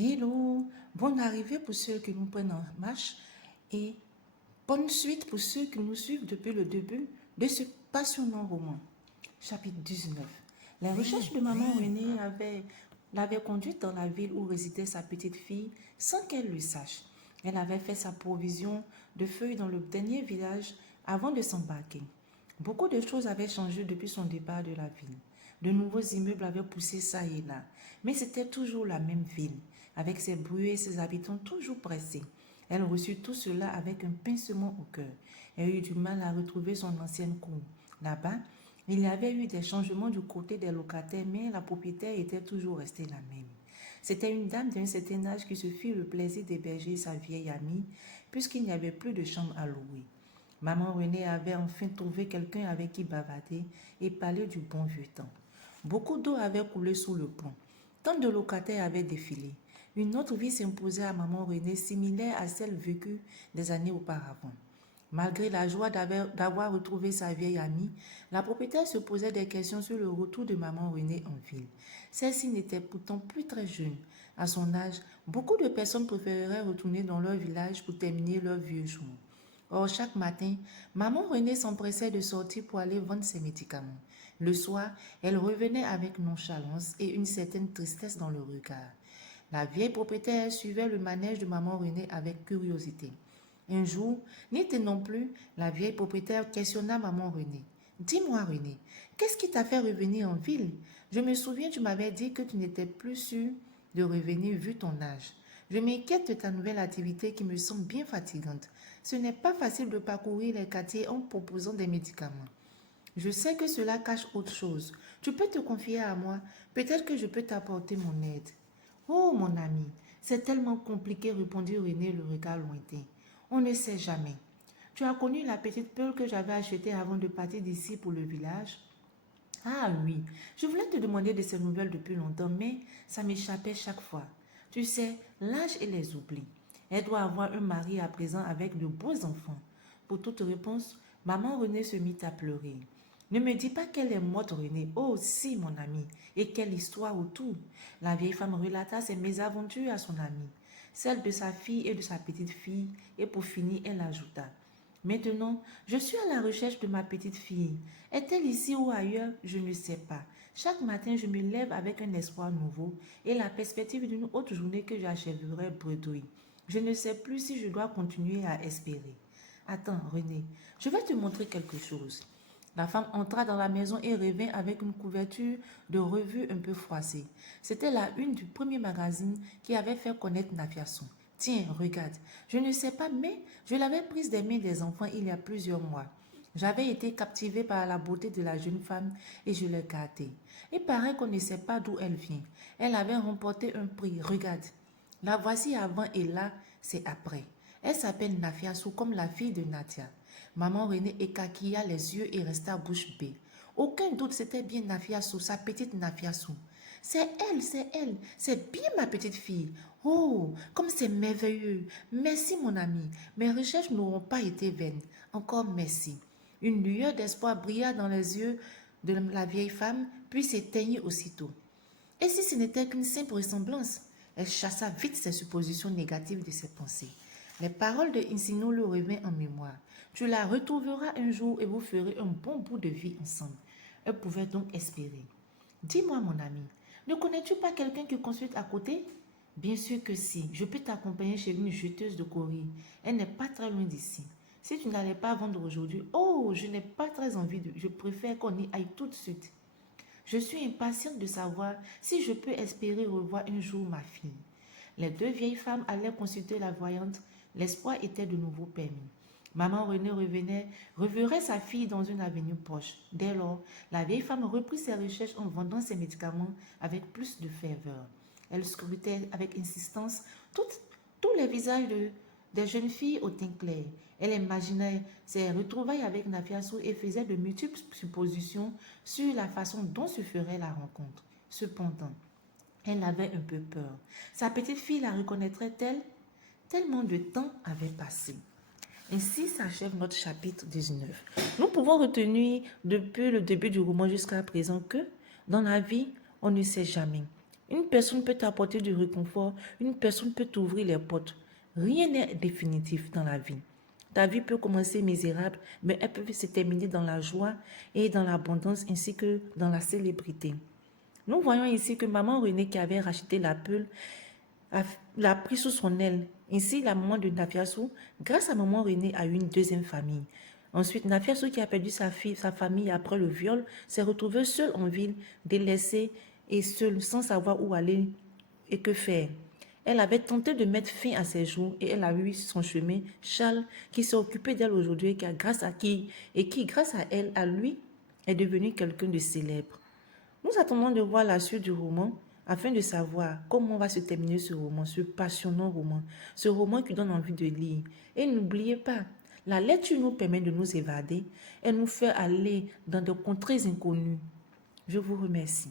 Hello, bonne arrivée pour ceux qui nous prennent en marche et bonne suite pour ceux qui nous suivent depuis le début de ce passionnant roman. Chapitre 19. Les recherches de maman Renée l'avaient conduite dans la ville où résidait sa petite fille sans qu'elle le sache. Elle avait fait sa provision de feuilles dans le dernier village avant de s'embarquer. Beaucoup de choses avaient changé depuis son départ de la ville. De nouveaux immeubles avaient poussé ça et là, mais c'était toujours la même ville, avec ses bruits et ses habitants toujours pressés. Elle reçut tout cela avec un pincement au cœur. Elle eut du mal à retrouver son ancienne cour. Là-bas, il y avait eu des changements du côté des locataires, mais la propriétaire était toujours restée la même. C'était une dame d'un certain âge qui se fit le plaisir d'héberger sa vieille amie, puisqu'il n'y avait plus de chambre à louer. Maman Renée avait enfin trouvé quelqu'un avec qui bavarder et parler du bon vieux temps. Beaucoup d'eau avait coulé sous le pont. Tant de locataires avaient défilé. Une autre vie s'imposait à maman Renée, similaire à celle vécue des années auparavant. Malgré la joie d'avoir retrouvé sa vieille amie, la propriétaire se posait des questions sur le retour de maman Renée en ville. Celle-ci n'était pourtant plus très jeune. À son âge, beaucoup de personnes préféreraient retourner dans leur village pour terminer leur vieux jour. Or, chaque matin, maman Renée s'empressait de sortir pour aller vendre ses médicaments. Le soir, elle revenait avec nonchalance et une certaine tristesse dans le regard. La vieille propriétaire suivait le manège de maman Renée avec curiosité. Un jour, n'était non plus, la vieille propriétaire questionna maman Renée. Dis-moi Renée, qu'est-ce qui t'a fait revenir en ville? Je me souviens, tu m'avais dit que tu n'étais plus sûre de revenir vu ton âge. Je m'inquiète de ta nouvelle activité qui me semble bien fatigante. Ce n'est pas facile de parcourir les quartiers en proposant des médicaments. Je sais que cela cache autre chose. Tu peux te confier à moi. Peut-être que je peux t'apporter mon aide. Oh, mon ami, c'est tellement compliqué, répondit René, le regard lointain. On ne sait jamais. Tu as connu la petite Pearl que j'avais achetée avant de partir d'ici pour le village? Ah oui, je voulais te demander de ces nouvelles depuis longtemps, mais ça m'échappait chaque fois. Tu sais, l'âge et les oublis. Elle doit avoir un mari à présent avec de beaux enfants. Pour toute réponse, maman Renée se mit à pleurer. Ne me dis pas qu'elle est morte, Renée. Oh, si, mon ami. Et quelle histoire autour. La vieille femme relata ses mésaventures à son amie, celle de sa fille et de sa petite fille, et pour finir, elle ajouta. Maintenant, je suis à la recherche de ma petite fille. Est-elle ici ou ailleurs? Je ne sais pas. Chaque matin, je me lève avec un espoir nouveau et la perspective d'une autre journée que j'achèverai bredouille. Je ne sais plus si je dois continuer à espérer. Attends, René, je vais te montrer quelque chose. La femme entra dans la maison et revint avec une couverture de revue un peu froissée. C'était la une du premier magazine qui avait fait connaître Nafiason. Tiens, regarde, je ne sais pas, mais je l'avais prise des mains des enfants il y a plusieurs mois. J'avais été captivée par la beauté de la jeune femme et je l'ai gardée. Il paraît qu'on ne sait pas d'où elle vient. Elle avait remporté un prix. Regarde, la voici avant et là, c'est après. Elle s'appelle Nafiason comme la fille de Nadia. Maman Renée écarquilla les yeux et resta bouche bée. Aucun doute, c'était bien Nafiason, sa petite Nafiason. C'est elle, c'est bien ma petite fille. Oh, comme c'est merveilleux. Merci mon ami, mes recherches n'auront pas été vaines. Encore merci. Une lueur d'espoir brilla dans les yeux de la vieille femme, puis s'éteignit aussitôt. Et si ce n'était qu'une simple ressemblance? Elle chassa vite ses suppositions négatives de ses pensées. Les paroles de Insino lui revinrent en mémoire. Tu la retrouveras un jour et vous ferez un bon bout de vie ensemble. Elle pouvait donc espérer. Dis-moi, mon ami, ne connais-tu pas quelqu'un qui consulte à côté? Bien sûr que si. Je peux t'accompagner chez une jeteuse de courrier. Elle n'est pas très loin d'ici. Si tu n'allais pas vendre aujourd'hui, oh, je n'ai pas très envie de... Je préfère qu'on y aille tout de suite. Je suis impatiente de savoir si je peux espérer revoir un jour ma fille. Les deux vieilles femmes allaient consulter la voyante. L'espoir était de nouveau permis. Maman Renée reverrait sa fille dans une avenue proche. Dès lors, la vieille femme reprit ses recherches en vendant ses médicaments avec plus de ferveur. Elle scrutait avec insistance tous les visages des jeunes filles au teint clair. Elle imaginait ses retrouvailles avec Nafiason et faisait de multiples suppositions sur la façon dont se ferait la rencontre. Cependant, elle avait un peu peur. Sa petite fille la reconnaîtrait-elle? Tellement de temps avait passé. Ainsi s'achève notre chapitre 19. Nous pouvons retenir depuis le début du roman jusqu'à présent que dans la vie, on ne sait jamais. Une personne peut t'apporter du réconfort, une personne peut t'ouvrir les portes. Rien n'est définitif dans la vie. Ta vie peut commencer misérable, mais elle peut se terminer dans la joie et dans l'abondance ainsi que dans la célébrité. Nous voyons ici que maman Renée qui avait racheté la Peul l'a pris sous son aile. Ainsi, la maman de Nafiassou, grâce à maman Renée, a eu une deuxième famille. Ensuite, Nafiassou qui a perdu sa famille après le viol, s'est retrouvée seule en ville, délaissée et seule, sans savoir où aller et que faire. Elle avait tenté de mettre fin à ses jours et elle a eu son chemin, Charles, qui s'est occupé d'elle aujourd'hui, grâce à elle, à lui, est devenu quelqu'un de célèbre. Nous attendons de voir la suite du roman afin de savoir comment va se terminer ce roman, ce passionnant roman, ce roman qui donne envie de lire. Et n'oubliez pas, la lecture nous permet de nous évader, elle nous fait aller dans des contrées inconnues. Je vous remercie.